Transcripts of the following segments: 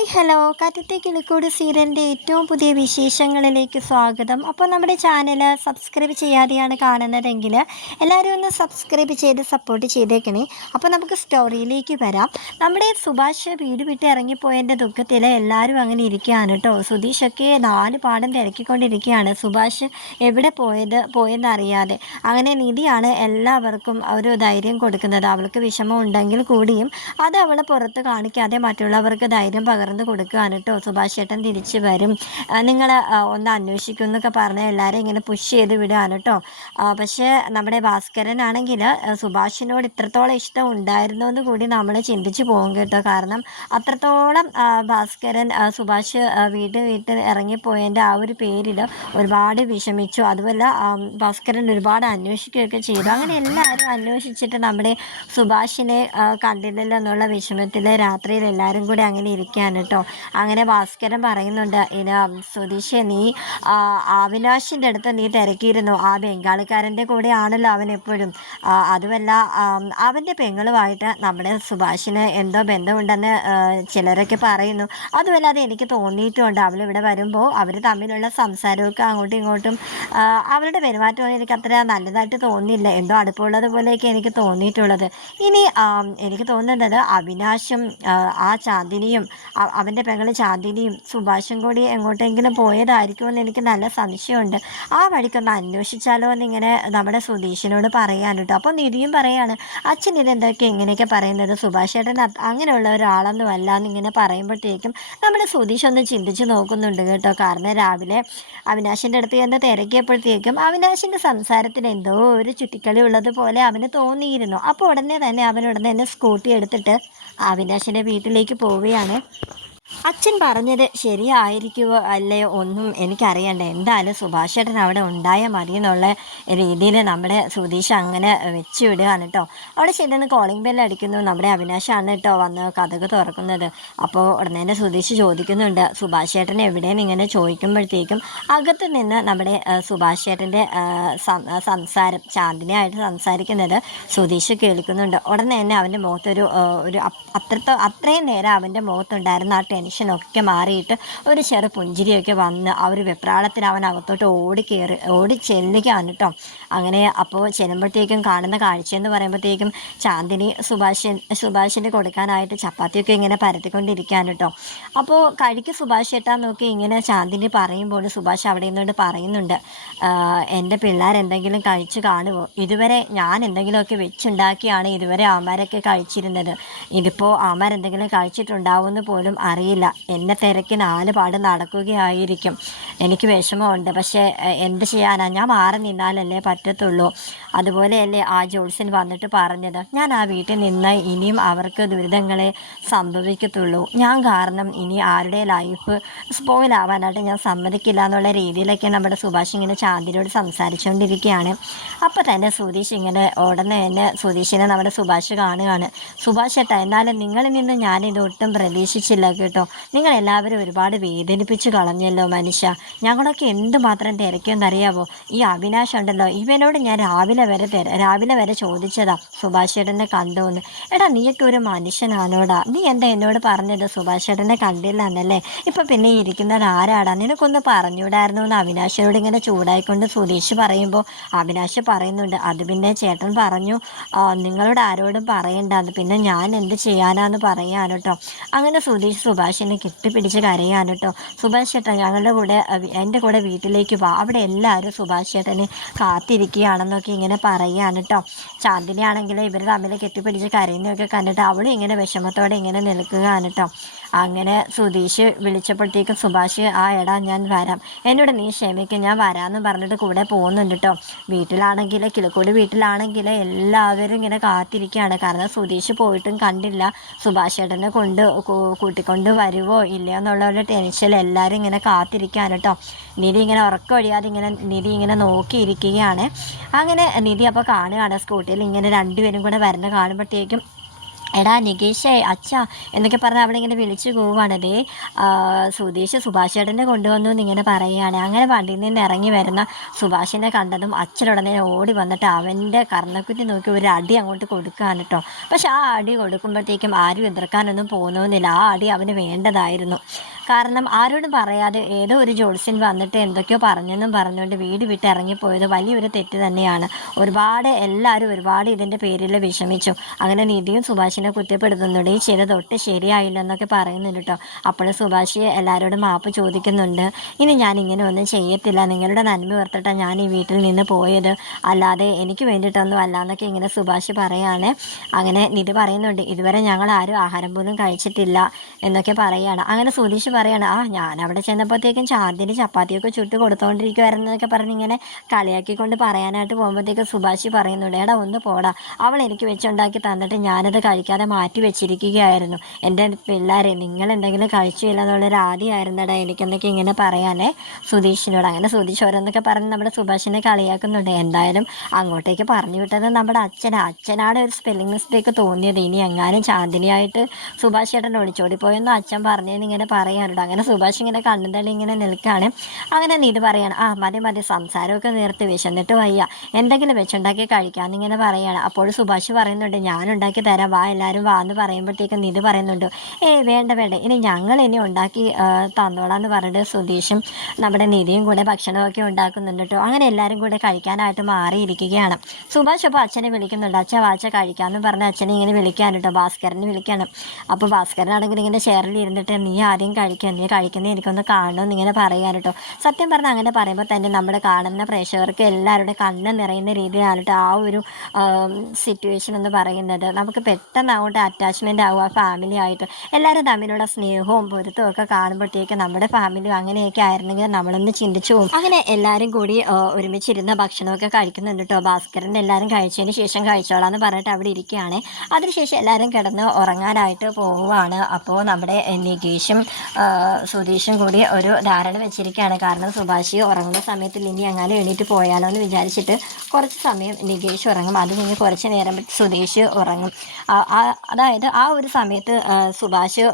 Hi hello കാറ്റത്തെ കിളിക്കൂട് സീരിയലിൻ്റെ ഏറ്റവും പുതിയ വിശേഷങ്ങളിലേക്ക് സ്വാഗതം. അപ്പോൾ നമ്മുടെ ചാനൽ സബ്സ്ക്രൈബ് ചെയ്യാതെയാണ് കാണുന്നതെങ്കിൽ എല്ലാവരും ഒന്ന് സബ്സ്ക്രൈബ് ചെയ്ത് സപ്പോർട്ട് ചെയ്തേക്കണേ. അപ്പോൾ നമുക്ക് സ്റ്റോറിയിലേക്ക് വരാം. നമ്മുടെ സുഭാഷ് വീട് വിട്ട് ഇറങ്ങിപ്പോയതിൻ്റെ ദുഃഖത്തിൽ എല്ലാവരും അങ്ങനെ ഇരിക്കുകയാണ് കേട്ടോ. സുധീഷൊക്കെ നാല് പാടം തിരക്കിക്കൊണ്ടിരിക്കുകയാണ്, സുഭാഷ് എവിടെ പോയെന്നറിയാതെ. അങ്ങനെ നിധിയാണ് എല്ലാവർക്കും ഒരു ധൈര്യം കൊടുക്കുന്നത്. അവൾക്ക് വിഷമം ഉണ്ടെങ്കിൽ കൂടിയും അത് അവൾ പുറത്ത് കാണിക്കാതെ മറ്റുള്ളവർക്ക് ധൈര്യം പകർന്നു കൊടുക്കുകയാണ് കേട്ടോ. സുഭാഷ് ചേട്ടൻ തിരിച്ചു വരും, നിങ്ങൾ ഒന്ന് അന്വേഷിക്കും എന്നൊക്കെ പറഞ്ഞ് എല്ലാവരും ഇങ്ങനെ പുഷ് ചെയ്ത് വിടുകയാണ് കേട്ടോ. പക്ഷേ നമ്മുടെ ഭാസ്കരനാണെങ്കിൽ സുഭാഷിനോട് ഇത്രത്തോളം ഇഷ്ടം ഉണ്ടായിരുന്നു എന്ന് കൂടി നമ്മൾ ചിന്തിച്ച് പോകും കേട്ടോ. കാരണം അത്രത്തോളം ഭാസ്കരൻ സുഭാഷ് വീട്ടിൽ ഇറങ്ങിപ്പോയതിൻ്റെ ആ ഒരു പേരിൽ ഒരുപാട് വിഷമിച്ചു. അതുമല്ല ഭാസ്കരൻ ഒരുപാട് അന്വേഷിക്കുകയൊക്കെ ചെയ്തു. അങ്ങനെ എല്ലാവരും അന്വേഷിച്ചിട്ട് നമ്മുടെ സുഭാഷിനെ കണ്ടില്ലല്ലോ എന്നുള്ള വിഷമത്തിൽ രാത്രിയിൽ എല്ലാവരും കൂടി അങ്ങനെ ഇരിക്കുകയാണ് കേട്ടോ. അങ്ങനെ ഭാസ്കരൻ പറയുന്നുണ്ട്, സുധീഷേ നീ അവിനാശിൻ്റെ അടുത്ത് നീ തിരക്കിയിരുന്നു. ആ ബംഗാളിക്കാരൻ്റെ കൂടെ ആണല്ലോ അവൻ എപ്പോഴും. അതുമല്ല അവൻ്റെ പെങ്ങളുമായിട്ട് നമ്മുടെ സുഭാഷിന് എന്തോ ബന്ധമുണ്ടെന്ന് ചിലരൊക്കെ പറയുന്നു. അതുമല്ല അത് എനിക്ക് തോന്നിയിട്ടുമുണ്ട്. അവളിവിടെ വരുമ്പോൾ അവർ തമ്മിലുള്ള സംസാരമൊക്കെ അങ്ങോട്ടും ഇങ്ങോട്ടും അവരുടെ പെരുമാറ്റമൊന്നും എനിക്ക് അത്ര നല്ലതായിട്ട് തോന്നിയില്ല. എന്തോ അടുപ്പമുള്ളത് പോലെയൊക്കെ എനിക്ക് തോന്നിയിട്ടുള്ളത്. ഇനി എനിക്ക് തോന്നുന്നത് അവിനാശും ആ ചാന്ദിനിയും അവൻ്റെ പെങ്ങള് ചാന്ദിനിയും സുഭാഷും കൂടി എങ്ങോട്ടെങ്കിലും പോയതായിരിക്കുമെന്ന് എനിക്ക് നല്ല സംശയമുണ്ട്. ആ വഴിക്കൊന്ന് അന്വേഷിച്ചാലോ എന്നിങ്ങനെ നമ്മുടെ സുധീഷിനോട് പറയാൻ കേട്ടോ. അപ്പോൾ നിധിയും പറയാണ്, അച്ഛൻ ഇതെന്തൊക്കെ ഇങ്ങനെയൊക്കെ പറയുന്നത്, സുഭാഷ് ചേട്ടൻ അങ്ങനെയുള്ള ഒരാളൊന്നും അല്ല എന്നിങ്ങനെ പറയുമ്പോഴത്തേക്കും നമ്മുടെ സുധീഷ് ഒന്ന് ചിന്തിച്ച് നോക്കുന്നുണ്ട് കേട്ടോ. കാരണം രാവിലെ അവിനാശിൻ്റെ അടുത്ത് ചെന്ന് തിരക്കിയപ്പോഴത്തേക്കും അവിനാശിൻ്റെ സംസാരത്തിന് എന്തോ ഒരു ചുറ്റിക്കളി ഉള്ളതുപോലെ അവന് തോന്നിയിരുന്നു. അപ്പോൾ ഉടനെ തന്നെ സ്കൂട്ടി എടുത്തിട്ട് അവിനാശിൻ്റെ വീട്ടിലേക്ക് പോവുകയാണ്. അച്ഛൻ പറഞ്ഞത് ശരിയായിരിക്കുമോ അല്ലയോ ഒന്നും എനിക്കറിയണ്ട, എന്തായാലും സുഭാഷ് ചേട്ടൻ അവിടെ ഉണ്ടായാൽ മതി എന്നുള്ള രീതിയിൽ നമ്മുടെ സുധീഷ് അങ്ങനെ വെച്ച് വിടുകയാണ് കേട്ടോ. അവിടെ ചെല്ലുന്ന കോളിംഗ് ബെല്ല് അടിക്കുന്നു. നമ്മുടെ അവിനാശാണ് കേട്ടോ വന്ന് കഥക് തുറക്കുന്നത്. അപ്പോൾ ഉടനെ തന്നെ സുധീഷ് ചോദിക്കുന്നുണ്ട്, സുഭാഷ് ചേട്ടൻ എവിടെയെന്ന് ഇങ്ങനെ ചോദിക്കുമ്പോഴത്തേക്കും അകത്ത് നിന്ന് നമ്മുടെ സുഭാഷ് ചേട്ടൻ്റെ സംസാരം ചാന്ദിനിയായിട്ട് സംസാരിക്കുന്നത് സുധീഷ് കേൾക്കുന്നുണ്ട്. ഉടനെ തന്നെ അവൻ്റെ മുഖത്തൊരു അത്രയും നേരം അവൻ്റെ മുഖത്തുണ്ടായിരുന്ന ആ ടെൻഷനൊക്കെ മാറിയിട്ട് ഒരു ചെറു പുഞ്ചിരിയൊക്കെ വന്ന് ആ ഒരു വെപ്രാളത്തിന് അവൻ അകത്തോട്ട് ഓടി ചെല്ലുകയാണ് കേട്ടോ. അങ്ങനെ അപ്പോൾ ചെല്ലുമ്പോഴത്തേക്കും കാണുന്ന കാഴ്ചയെന്ന് പറയുമ്പോഴത്തേക്കും ചാന്ദിനി സുഭാഷിന് കൊടുക്കാനായിട്ട് ചപ്പാത്തിയൊക്കെ ഇങ്ങനെ പരത്തിക്കൊണ്ടിരിക്കുകയാണ് കേട്ടോ. അപ്പോൾ കഴിക്ക് സുഭാഷ് ചേട്ടാ നോക്കി ഇങ്ങനെ ചാന്ദിനി പറയുമ്പോൾ സുഭാഷ് അവിടെ നിന്നുകൊണ്ട് പറയുന്നുണ്ട്, എൻ്റെ പിള്ളേരെന്തെങ്കിലും കഴിച്ച് കാണുമോ? ഇതുവരെ ഞാൻ എന്തെങ്കിലുമൊക്കെ വെച്ചുണ്ടാക്കിയാണ് ഇതുവരെ അവന്മാരൊക്കെ കഴിച്ചിരുന്നത്. ഇതിപ്പോൾ അവന്മാരെന്തെങ്കിലും കഴിച്ചിട്ടുണ്ടാവുമെന്ന് പോലും അറിയില്ല. എന്നെ തിരക്കി നാല് പാട് നടക്കുകയായിരിക്കും. എനിക്ക് വിഷമമുണ്ട്, പക്ഷേ എന്ത് ചെയ്യാനാ, ഞാൻ മാറി നിന്നാലല്ലേ പറ്റത്തുള്ളൂ. അതുപോലെയല്ലേ ആ ജോത്സ്യൻ വന്നിട്ട് പറഞ്ഞത്, ഞാൻ ആ വീട്ടിൽ നിന്ന് ഇനിയും അവർക്ക് ദുരിതങ്ങളെ സംഭവിക്കത്തുള്ളൂ. ഞാൻ കാരണം ഇനി ആരുടെ ലൈഫ് സ്പോയിലാവാനായിട്ട് ഞാൻ സമ്മതിക്കില്ല എന്നുള്ള രീതിയിലൊക്കെ നമ്മുടെ സുഭാഷ് ഇങ്ങനെ ചാന്ദിനിയോട് സംസാരിച്ചുകൊണ്ടിരിക്കുകയാണ്. അപ്പോൾ തന്നെ സുധീഷ് ഇങ്ങനെ ഉടനെ തന്നെ സുധീഷിനെ നമ്മുടെ സുഭാഷ് കാണുകയാണ്. സുഭാഷ് ചേട്ടാ, എന്നാലും നിങ്ങളിൽ നിന്ന് ഞാനിതൊട്ടും പ്രതീക്ഷിച്ചില്ല കേട്ടോ. നിങ്ങളെല്ലാവരും ഒരുപാട് വേദനിപ്പിച്ച് കളഞ്ഞല്ലോ മനുഷ്യ. ഞങ്ങളൊക്കെ എന്തുമാത്രം തിരക്കിയെന്നറിയാവോ? ഈ അവിനാശ് ഉണ്ടല്ലോ, ഇവനോട് ഞാൻ രാവിലെ വരെ ചോദിച്ചതാ സുഭാഷ് ചേട്ടനെ കണ്ടോന്ന്. എടാ നീയൊക്കെ ഒരു മനുഷ്യനാണോടാ? നീ എന്താ എന്നോട് പറഞ്ഞത് സുഭാഷ് ചേട്ടനെ കണ്ടില്ല എന്നല്ലേ? ഇപ്പം പിന്നെ ഇരിക്കുന്നത് ആരാടാ? നിനക്കൊന്ന് പറഞ്ഞുകൂടായിരുന്നു എന്ന് അവിനാശിനോട് ഇങ്ങനെ ചൂടായിക്കൊണ്ട് സുധീഷ് പറയുമ്പോൾ അവിനാശ് പറയുന്നുണ്ട്, അത് പിന്നെ ചേട്ടൻ പറഞ്ഞു നിങ്ങളോട് ആരോടും പറയണ്ടെന്ന്, പിന്നെ ഞാൻ എന്ത് ചെയ്യാനാന്ന് പറയാൻ കേട്ടോ. അങ്ങനെ സുഭാഷിനെ കെട്ടിപ്പിടിച്ച് കരയാണ് കേട്ടോ. സുഭാഷ് ചേട്ടൻ എൻ്റെ കൂടെ വീട്ടിലേക്ക് വാ, അവിടെ എല്ലാവരും സുഭാഷ് ചേട്ടനെ കാത്തിരിക്കുകയാണെന്നൊക്കെ ഇങ്ങനെ പറയുകയാണ് കേട്ടോ. ചാന്ദിനി ആണെങ്കിൽ ഇവർ തമ്മിൽ കെട്ടിപ്പിടിച്ച് കരയുന്നതൊക്കെ കണ്ടിട്ട് അവളും ഇങ്ങനെ വിഷമത്തോടെ ഇങ്ങനെ നിൽക്കുകയാണ് കേട്ടോ. അങ്ങനെ സുധീഷ് വിളിച്ചപ്പോഴത്തേക്കും സുഭാഷ് എടാ ഞാൻ വരാം, എന്നോട് നീ ക്ഷമിക്കും, ഞാൻ വരാമെന്ന് പറഞ്ഞിട്ട് കൂടെ പോകുന്നുണ്ട് കേട്ടോ. കിളിക്കൂട് വീട്ടിലാണെങ്കിൽ എല്ലാവരും ഇങ്ങനെ കാത്തിരിക്കുകയാണ്. കാരണം സുധീഷ് പോയിട്ടും കണ്ടില്ല, സുഭാഷ് ചേട്ടനെ കൂട്ടിക്കൊണ്ട് വരുമോ ഇല്ലയോ എന്നുള്ള ഒരു ടെൻഷനിൽ എല്ലാവരും ഇങ്ങനെ കാത്തിരിക്കുകയാണ് കേട്ടോ. നിധി ഇങ്ങനെ ഉറക്കമൊഴിയാതെ നിധി ഇങ്ങനെ നോക്കിയിരിക്കുകയാണ്. അങ്ങനെ നിധി അപ്പോൾ കാണുകയാണ് സ്കൂട്ടിയിൽ ഇങ്ങനെ രണ്ടുപേരും കൂടെ വരുന്ന കാണുമ്പോഴത്തേക്കും എടാ നികേഷേ അച്ഛാ എന്നൊക്കെ പറഞ്ഞ് അവളിങ്ങനെ വിളിച്ചു പോവുകയാണ്. ദേ സുധീഷ് സുഭാഷ് ചേട്ടനെ കൊണ്ടുവന്നു എന്നിങ്ങനെ പറയുകയാണ്. അങ്ങനെ വണ്ടിയിൽ നിന്ന് ഇറങ്ങി വരുന്ന സുഭാഷിനെ കണ്ടതും അച്ഛനുടനെ ഓടി വന്നിട്ട് അവൻ്റെ കർണക്കുറ്റി നോക്കി ഒരു അടി അങ്ങോട്ട് കൊടുക്കുകയാണ് കേട്ടോ. പക്ഷെ ആ അടി കൊടുക്കുമ്പോഴത്തേക്കും ആരും എതിർക്കാനൊന്നും പോകുന്നില്ല. ആ അടി അവന് വേണ്ടതായിരുന്നു. കാരണം ആരോടും പറയാതെ ഏതോ ഒരു ജോത്സ്യൻ വന്നിട്ട് എന്തൊക്കെയോ പറഞ്ഞെന്നും പറഞ്ഞുകൊണ്ട് വീട് വിട്ട് ഇറങ്ങിപ്പോയത് വലിയൊരു തെറ്റ് തന്നെയാണ്. എല്ലാവരും ഒരുപാട് ഇതിൻ്റെ പേരിൽ വിഷമിച്ചു. അങ്ങനെ നിധിയും സുഭാഷിനെ കുറ്റപ്പെടുത്തുന്നുണ്ട്. ഈ ചെയ്തത് ഒട്ടും ശരിയായില്ല എന്നൊക്കെ പറയുന്നുണ്ട് കേട്ടോ. അപ്പോൾ സുഭാഷ് എല്ലാവരോടും മാപ്പ് ചോദിക്കുന്നുണ്ട്. ഇനി ഞാൻ ഇങ്ങനെ ഒന്നും ചെയ്യത്തില്ല, നിങ്ങളുടെ നന്മ ഓർത്തിട്ടാണ് ഞാൻ ഈ വീട്ടിൽ നിന്ന് പോയത്, അല്ലാതെ എനിക്ക് വേണ്ടിയിട്ടൊന്നും അല്ല എന്നൊക്കെ ഇങ്ങനെ സുഭാഷ് പറയാണ്. അങ്ങനെ നിധി പറയുന്നുണ്ട്, ഇതുവരെ ഞങ്ങൾ ആരും ആഹാരം പോലും കഴിച്ചിട്ടില്ല എന്നൊക്കെ പറയുകയാണ്. അങ്ങനെ സുധീഷ് പറയാണ്, ഞാൻ അവിടെ ചെന്നപ്പോഴത്തേക്കും ചാന്ദിന് ചപ്പാത്തിയൊക്കെ ചുട്ട് കൊടുത്തോണ്ടിരിക്കുമായിരുന്നു എന്നൊക്കെ പറഞ്ഞ് ഇങ്ങനെ കളിയാക്കിക്കൊണ്ട് പറയാനായിട്ട് പോകുമ്പോഴത്തേക്കും സുഭാഷ് പറയുന്നുണ്ട്, എടാ ഒന്ന് പോടാ, അവൾ എനിക്ക് വെച്ചുണ്ടാക്കി തന്നിട്ട് ഞാനത് കഴിക്കാതെ മാറ്റി വെച്ചിരിക്കുകയായിരുന്നു. എൻ്റെ പിള്ളേരെ നിങ്ങൾ എന്തെങ്കിലും കഴിച്ചില്ല എന്നുള്ളൊരു ആദ്യമായിരുന്നടാ എനിക്കെന്നൊക്കെ ഇങ്ങനെ പറയാനേ സുധീഷിനോട്. അങ്ങനെ സുധീഷ് ഓരോന്നൊക്കെ പറഞ്ഞ് നമ്മുടെ സുഭാഷിനെ കളിയാക്കുന്നുണ്ട്. എന്തായാലും അങ്ങോട്ടേക്ക് പറഞ്ഞു വിട്ടത് നമ്മുടെ അച്ഛനാണ് ഒരു സ്പെല്ലിംഗ് മിസ്റ്റേക്ക് തോന്നിയത്. ഇനി എങ്ങാനും ചാന്ദിനിയായിട്ട് സുഭാഷ് ചേട്ടൻ ഒളിച്ചോടിപ്പോയെന്ന് അച്ഛൻ പറഞ്ഞതെന്ന് ഇങ്ങനെ പറയാറുണ്ട്. അങ്ങനെ സുഭാഷ് ഇങ്ങനെ കണ്ണും തള്ളി ഇങ്ങനെ നിൽക്കുകയാണ്. അങ്ങനെ നീത് പറയാണ്, മതി സംസാരമൊക്കെ നിർത്തി, വിശന്നിട്ട് വയ്യ, എന്തെങ്കിലും വെച്ചുണ്ടാക്കി കഴിക്കാമെന്നിങ്ങനെ പറയുകയാണ്. അപ്പോൾ സുഭാഷ് പറയുന്നുണ്ട്, ഞാനുണ്ടാക്കി തരാം, വാ എല്ലാവരും വാ എന്ന് പറയുമ്പോഴത്തേക്കും നിധി പറയുന്നുണ്ട്, വേണ്ട ഇനി ഇനി ഉണ്ടാക്കി തന്നോളാന്ന് പറഞ്ഞിട്ട് സുധീഷും നമ്മുടെ നിധിയും കൂടെ ഭക്ഷണമൊക്കെ ഉണ്ടാക്കുന്നുണ്ട് കേട്ടോ. അങ്ങനെ എല്ലാവരും കൂടെ കഴിക്കാനായിട്ട് മാറിയിരിക്കുകയാണ്. സുഭാഷ് അപ്പോൾ അച്ഛനെ വിളിക്കുന്നുണ്ട്. അച്ഛ കഴിക്കാമെന്ന് പറഞ്ഞ് അച്ഛനെ ഇങ്ങനെ വിളിക്കാൻ കേട്ടോ, ഭാസ്കരനെ വിളിക്കാണ്. അപ്പോൾ ഭാസ്കരനാണെങ്കിൽ ഇങ്ങനെ ചെയറിൽ ഇരുന്നിട്ട്, നീ ആദ്യം കഴിക്കുക, നീ കഴിക്കുന്നത് എനിക്കൊന്ന് കാണണമെന്ന് ഇങ്ങനെ പറയാൻ കേട്ടോ. സത്യം പറഞ്ഞാൽ അങ്ങനെ പറയുമ്പോൾ തന്നെ നമ്മൾ കാണുന്ന പ്രേക്ഷകർക്ക് എല്ലാവരുടെ കണ്ണ് നിറയുന്ന രീതിയിലാണ് കേട്ടോ ആ ഒരു സിറ്റുവേഷൻ എന്ന് പറയുന്നത്. നമുക്ക് പെട്ടെന്ന് അങ്ങോട്ട് അറ്റാച്ച്മെൻ്റ് ആവും ആ ഫാമിലി ആയിട്ട്. എല്ലാവരും തമ്മിലുള്ള സ്നേഹവും പൊരുത്തവും ഒക്കെ കാണുമ്പോഴത്തേക്ക് നമ്മുടെ ഫാമിലി അങ്ങനെയൊക്കെ ആയിരുന്നെങ്കിൽ നമ്മളൊന്ന് ചിന്തിച്ചു പോകും. അങ്ങനെ എല്ലാവരും കൂടി ഒരുമിച്ചിരുന്ന ഭക്ഷണമൊക്കെ കഴിക്കുന്നുണ്ട് കേട്ടോ. ഭാസ്കരൻ എല്ലാവരും കഴിച്ചതിന് ശേഷം കഴിച്ചോളാന്ന് പറഞ്ഞിട്ട് അവിടെ ഇരിക്കുകയാണ്. അതിനുശേഷം എല്ലാവരും കിടന്ന് ഉറങ്ങാനായിട്ട് പോവുകയാണ്. അപ്പോൾ നമ്മുടെ നികേഷും സുധീഷും കൂടി ഒരു ധാരണ വെച്ചിരിക്കുകയാണ്. കാരണം സുഭാഷ് ഉറങ്ങുന്ന സമയത്ത് ഇനി അങ്ങനെ എണീറ്റ് പോയാലോ എന്ന് വിചാരിച്ചിട്ട് കുറച്ച് സമയം നികേഷ് ഉറങ്ങും. അത് കഴിഞ്ഞ് കുറച്ച് നേരം സുധീഷ് ഉറങ്ങും. അതായത് ആ ഒരു സമയത്ത് സുഭാഷ്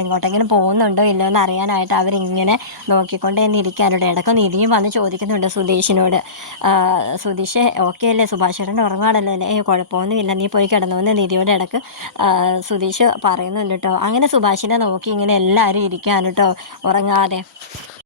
എങ്ങോട്ടെങ്കിലും പോകുന്നുണ്ടോ ഇല്ലോ എന്ന് അറിയാനായിട്ട് അവരിങ്ങനെ നോക്കിക്കൊണ്ട് തന്നെ ഇരിക്കാനുണ്ട്. ഇടയ്ക്ക് നിധിയും വന്ന് ചോദിക്കുന്നുണ്ട് സുധീഷിനോട്, സുധീഷ് ഓക്കെ അല്ലേ, സുഭാഷ് ചേട്ടൻ്റെ ഉറങ്ങാണല്ലോ അല്ലേ, കുഴപ്പമൊന്നുമില്ല, നീ പോയി കിടന്നുവെന്ന് നിധിയോട് ഇടയ്ക്ക് സുധീഷ് പറയുന്നുണ്ട് കേട്ടോ. അങ്ങനെ സുഭാഷിനെ നോക്കി ഇങ്ങനെ എല്ലാവരും ഇരിക്കാണ് കേട്ടോ ഉറങ്ങാതെ.